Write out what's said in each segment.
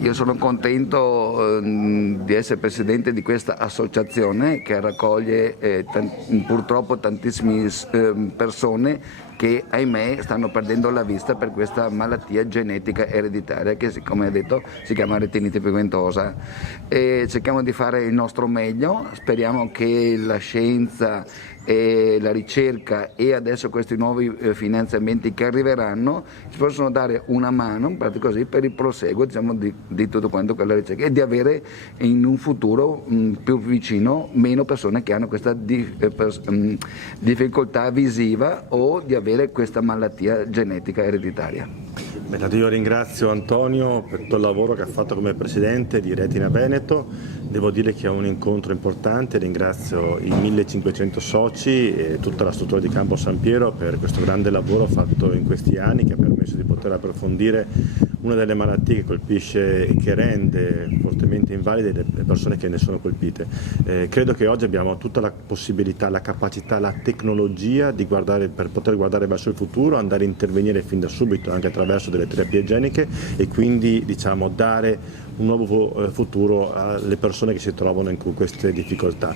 io sono contento di essere presidente di questa associazione che raccoglie purtroppo tantissime persone che ahimè stanno perdendo la vista per questa malattia genetica ereditaria che, come ho detto, si chiama retinite pigmentosa. E cerchiamo di fare il nostro meglio, speriamo che la scienza e la ricerca e adesso questi nuovi finanziamenti che arriveranno ci possono dare una mano così, per il proseguo, diciamo, di tutto quanto quella ricerca e di avere in un futuro più vicino meno persone che hanno questa difficoltà visiva o di avere questa malattia genetica ereditaria. Io ringrazio Antonio per tutto il lavoro che ha fatto come presidente di Retina Veneto. Devo dire che è un incontro importante, ringrazio i 1500 soci e tutta la struttura di Campo San Piero per questo grande lavoro fatto in questi anni che ha permesso di poter approfondire una delle malattie che colpisce e che rende fortemente invalide le persone che ne sono colpite. Credo che oggi abbiamo tutta la possibilità, la capacità, la tecnologia di per poter guardare verso il futuro, andare a intervenire fin da subito anche attraverso delle terapie geniche e quindi dare un nuovo futuro alle persone che si trovano in queste difficoltà.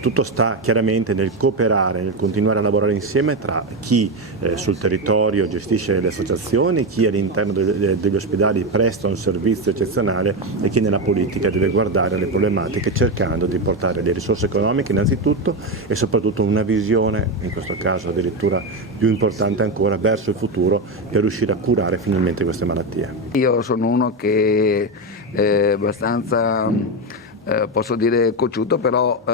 Tutto sta chiaramente nel cooperare, nel continuare a lavorare insieme tra chi sul territorio gestisce le associazioni, chi all'interno degli ospedali presta un servizio eccezionale e chi nella politica deve guardare alle problematiche cercando di portare le risorse economiche innanzitutto e soprattutto una visione, in questo caso addirittura più importante ancora, verso il futuro per riuscire a curare finalmente queste malattie. Io sono uno che abbastanza posso dire cocciuto, però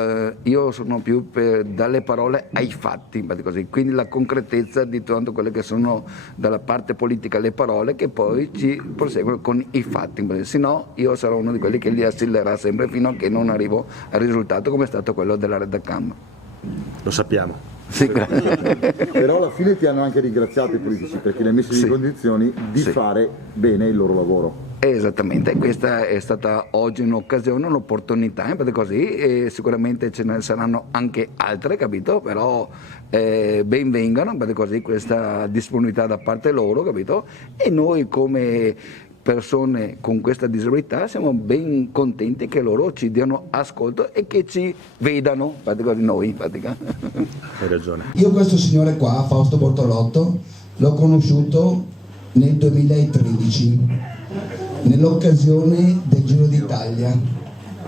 io sono più dalle parole ai fatti, così. Quindi la concretezza di tutto quelle che sono dalla parte politica le parole che poi ci proseguono con i fatti, se no io sarò uno di quelli che li accelererà sempre fino a che non arrivo al risultato come è stato quello della Red Cam. Lo sappiamo. Sì, grazie. Però alla fine ti hanno anche ringraziato i politici perché li hai messi in condizioni di fare bene il loro lavoro. Esattamente, questa è stata oggi un'occasione, un'opportunità, così, e sicuramente ce ne saranno anche altre, capito? Però ben vengano, così, questa disponibilità da parte loro, capito? E noi come persone con questa disabilità siamo ben contenti che loro ci diano ascolto e che ci vedano, così, noi, Hai ragione. Io questo signore qua, Fausto Bortolotto, l'ho conosciuto nel 2013 nell'occasione del Giro d'Italia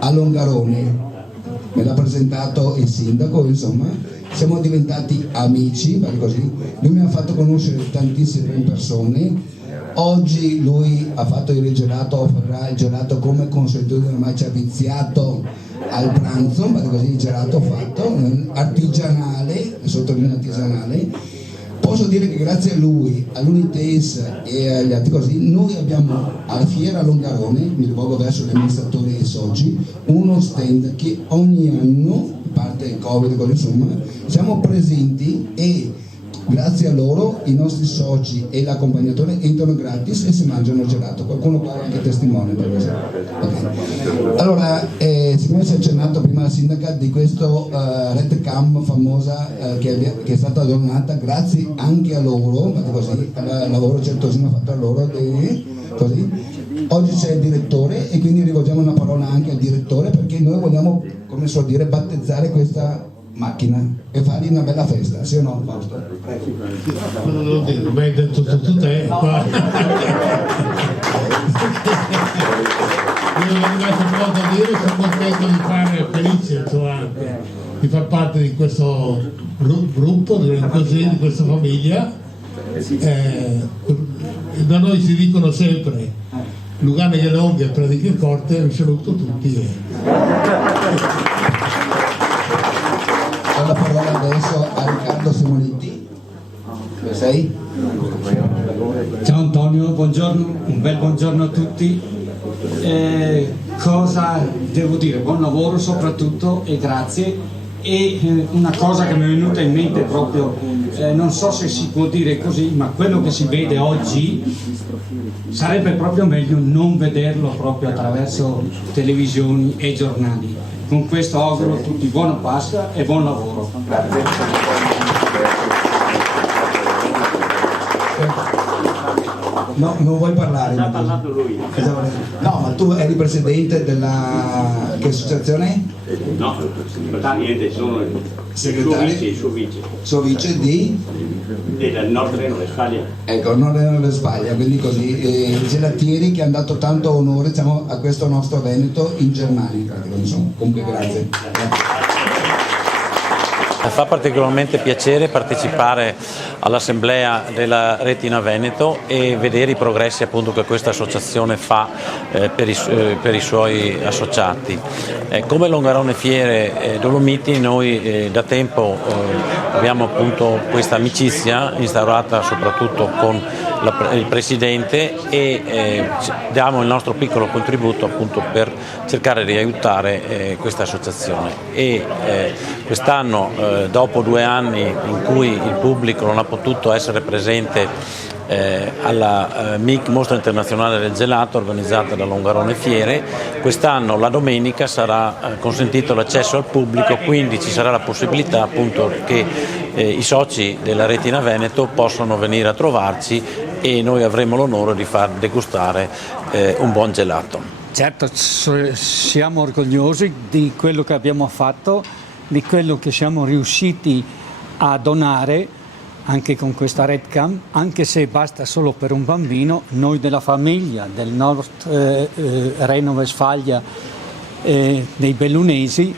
a Longarone, me l'ha presentato il sindaco, insomma siamo diventati amici, così. Lui mi ha fatto conoscere tantissime persone. Oggi lui ha fatto il gelato, offrirà il gelato come consuetudine, ma ci ha viziato al pranzo, così il gelato fatto, artigianale, sottolineo artigianale. Posso dire che grazie a lui, all'Unites e agli altri così, noi abbiamo alla fiera Longarone, mi rivolgo verso gli amministratori e i soci, uno stand che ogni anno, a parte il Covid, insomma, siamo presenti e grazie a loro i nostri soci e l'accompagnatore entrano gratis e si mangiano gelato. Qualcuno qua è anche testimone per questo. Okay. Allora, siccome si è accennato prima la sindaca di questo Red Cam famosa che è stata donata, grazie anche a loro, così, al lavoro certosino fatto a loro, così. Oggi c'è il direttore e quindi rivolgiamo una parola anche al direttore perché noi vogliamo, come so dire, battezzare questa macchina e fargli una bella festa, sì o no Fausto? Non lo dico, beh, hai detto tutto te. Io non ringrazio molto a dire, sono contento di fare felice, anche di far parte di questo gruppo, così, di questa famiglia. Da noi si dicono sempre Lugane che lunghe, prediche corte, vi saluto tutti. La parola adesso a Riccardo Simonetti. Dove sei? Ciao Antonio, buongiorno, un bel buongiorno a tutti. Cosa devo dire? Buon lavoro soprattutto e grazie. E una cosa che mi è venuta in mente proprio, non so se si può dire così, ma quello che si vede oggi sarebbe proprio meglio non vederlo proprio attraverso televisioni e giornali. Con questo auguro a tutti buona Pasqua e buon lavoro. No, non vuoi parlare. Ha già parlato lui. No, ma tu eri presidente della... che associazione? No, niente, sono il suo vice di? del Nord Reno-Westfalia. Ecco, Nord Reno-Westfalia, quindi così, gelatieri che hanno dato tanto onore, diciamo, a questo nostro Veneto in Germania, insomma. Comunque grazie. Fa particolarmente piacere partecipare all'assemblea della Retina Veneto e vedere i progressi appunto che questa associazione fa per i suoi associati. Come Longarone Fiere Dolomiti noi da tempo abbiamo appunto questa amicizia instaurata soprattutto con il Presidente e diamo il nostro piccolo contributo appunto per cercare di aiutare questa associazione e quest'anno dopo 2 anni in cui il pubblico non ha potuto essere presente alla MIC Mostra Internazionale del Gelato organizzata da Longarone Fiere, quest'anno la domenica sarà consentito l'accesso al pubblico, quindi ci sarà la possibilità appunto che i soci della Retina Veneto possano venire a trovarci e noi avremo l'onore di far degustare un buon gelato. Certo, siamo orgogliosi di quello che abbiamo fatto, di quello che siamo riusciti a donare anche con questa RedCam, anche se basta solo per un bambino. Noi della famiglia del Nord Reno-Westfalia dei bellunesi,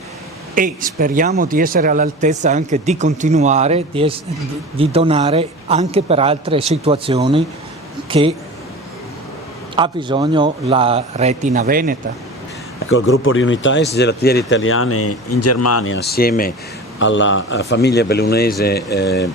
e speriamo di essere all'altezza anche di continuare di donare anche per altre situazioni che ha bisogno la Retina Veneta. Ecco, il gruppo Reunitais Gelatieri Italiani in Germania assieme alla famiglia bellunese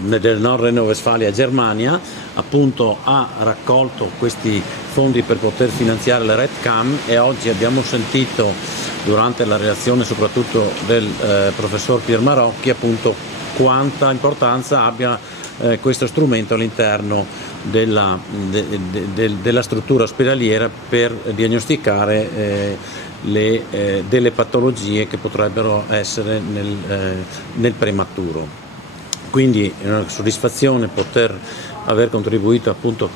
del Nord Reno-Westfalia Germania appunto ha raccolto questi fondi per poter finanziare la RedCam e oggi abbiamo sentito durante la relazione soprattutto del professor Pier Marocchi appunto quanta importanza abbia questo strumento all'interno della struttura ospedaliera per diagnosticare delle patologie che potrebbero essere nel prematuro. Quindi è una soddisfazione poter aver contribuito appunto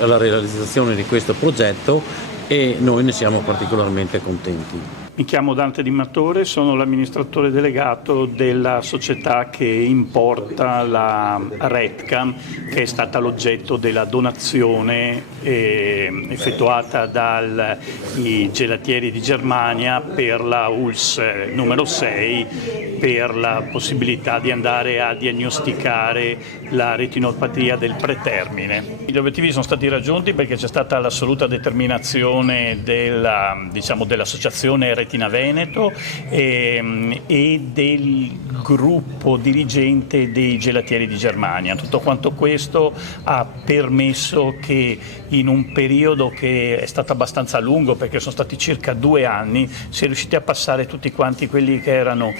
alla realizzazione di questo progetto e noi ne siamo particolarmente contenti. Mi chiamo Dante Di Mattore, sono l'amministratore delegato della società che importa la RedCam, che è stata l'oggetto della donazione effettuata dai gelatieri di Germania per la ULS numero 6, per la possibilità di andare a diagnosticare la retinopatia del pretermine. Gli obiettivi sono stati raggiunti perché c'è stata l'assoluta determinazione dell'associazione Retina Veneto e del gruppo dirigente dei gelatieri di Germania. Tutto quanto questo ha permesso che in un periodo che è stato abbastanza lungo, perché sono stati circa 2 anni, si è riusciti a passare tutti quanti quelli che erano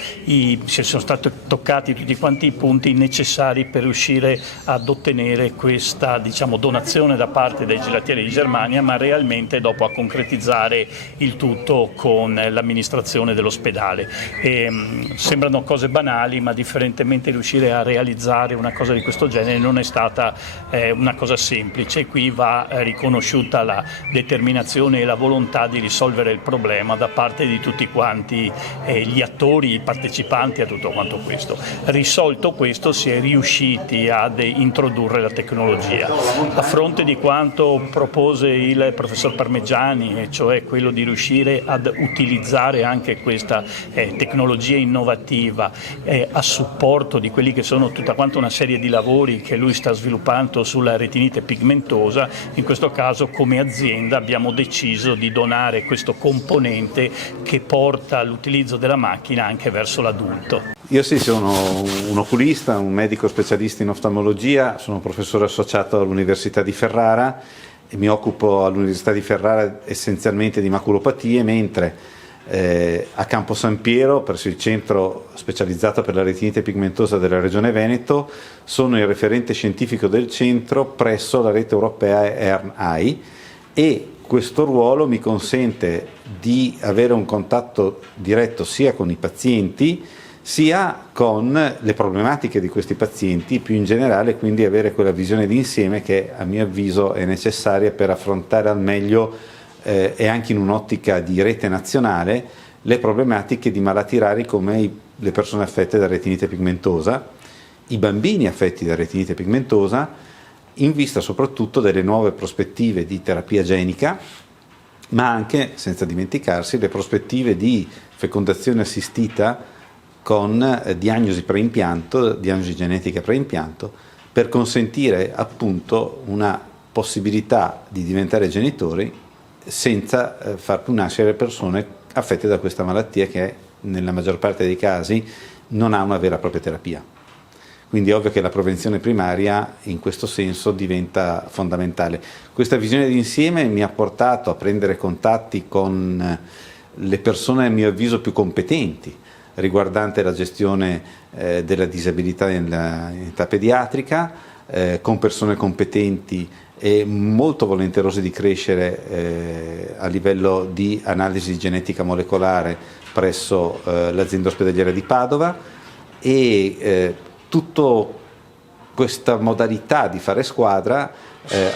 si sono stati toccati tutti quanti i punti necessari per riuscire ad ottenere questa donazione da parte dei gelatieri di Germania, ma realmente dopo a concretizzare il tutto con l'amministrazione dell'ospedale. Sembrano cose banali, ma differentemente riuscire a realizzare una cosa di questo genere non è stata una cosa semplice, e qui va riconosciuta la determinazione e la volontà di risolvere il problema da parte di tutti quanti gli attori, i partecipanti a tutto quanto questo. Risolto questo, si è riusciti ad introdurre la tecnologia. A fronte di quanto propose il professor Parmeggiani, e cioè quello di riuscire ad utilizzare anche questa tecnologia innovativa a supporto di quelli che sono tutta quanta una serie di lavori che lui sta sviluppando sulla retinite pigmentosa, in questo caso come azienda abbiamo deciso di donare questo componente che porta l'utilizzo della macchina anche verso l'adulto. Io sì, sono un oculista, un medico specialista in oftalmologia, sono professore associato all'Università di Ferrara e mi occupo all'Università di Ferrara essenzialmente di maculopatie, mentre a Campo San Piero, presso il centro specializzato per la retinite pigmentosa della Regione Veneto, sono il referente scientifico del centro presso la rete europea EARN-AI, e questo ruolo mi consente di avere un contatto diretto sia con i pazienti sia con le problematiche di questi pazienti più in generale, quindi avere quella visione d'insieme che a mio avviso è necessaria per affrontare al meglio e anche in un'ottica di rete nazionale le problematiche di malati rari come le persone affette da retinite pigmentosa, i bambini affetti da retinite pigmentosa, in vista soprattutto delle nuove prospettive di terapia genica, ma anche, senza dimenticarsi, le prospettive di fecondazione assistita con diagnosi preimpianto, diagnosi genetica preimpianto, per consentire appunto una possibilità di diventare genitori senza far più nascere persone affette da questa malattia che nella maggior parte dei casi non ha una vera e propria terapia. Quindi è ovvio che la prevenzione primaria in questo senso diventa fondamentale. Questa visione d'insieme mi ha portato a prendere contatti con le persone a mio avviso più competenti riguardante la gestione della disabilità in età pediatrica, con persone competenti e molto volenterose di crescere a livello di analisi genetica molecolare presso l'azienda ospedaliera di Padova, e tutta questa modalità di fare squadra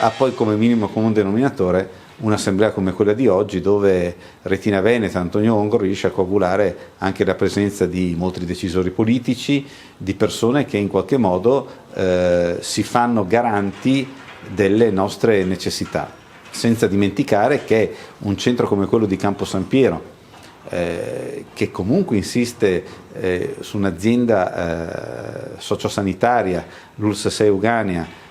ha poi come minimo comune denominatore un'assemblea come quella di oggi, dove Retina Veneta, Antonio Ongro, riesce a coagulare anche la presenza di molti decisori politici, di persone che in qualche modo si fanno garanti delle nostre necessità, senza dimenticare che un centro come quello di Campo San Piero, che comunque insiste su un'azienda sociosanitaria, l'ULSS 6 Euganea,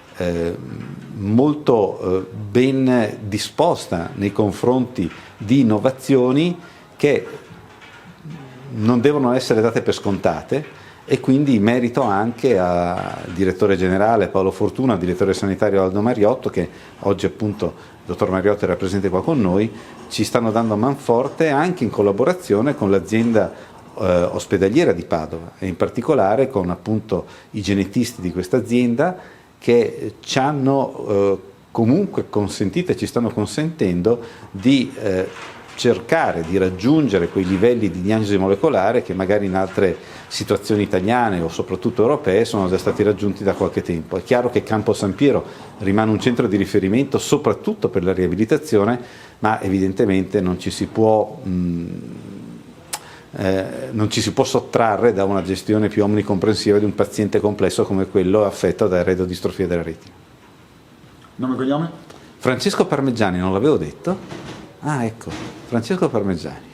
molto ben disposta nei confronti di innovazioni che non devono essere date per scontate, e quindi merito anche al direttore generale Paolo Fortuna, al direttore sanitario Aldo Mariotto, che oggi appunto il dottor Mariotto era presente qua con noi, ci stanno dando manforte anche in collaborazione con l'azienda ospedaliera di Padova, e in particolare con appunto i genetisti di questa azienda, che ci hanno comunque consentito e ci stanno consentendo di cercare di raggiungere quei livelli di diagnosi molecolare che magari in altre situazioni italiane o soprattutto europee sono già stati raggiunti da qualche tempo. È chiaro che Campo San Piero rimane un centro di riferimento soprattutto per la riabilitazione, ma evidentemente non ci si può sottrarre da una gestione più omnicomprensiva di un paziente complesso come quello affetto da eredodistrofia della retina. Nome e cognome? Francesco Parmeggiani, non l'avevo detto? Ah, ecco, Francesco Parmeggiani.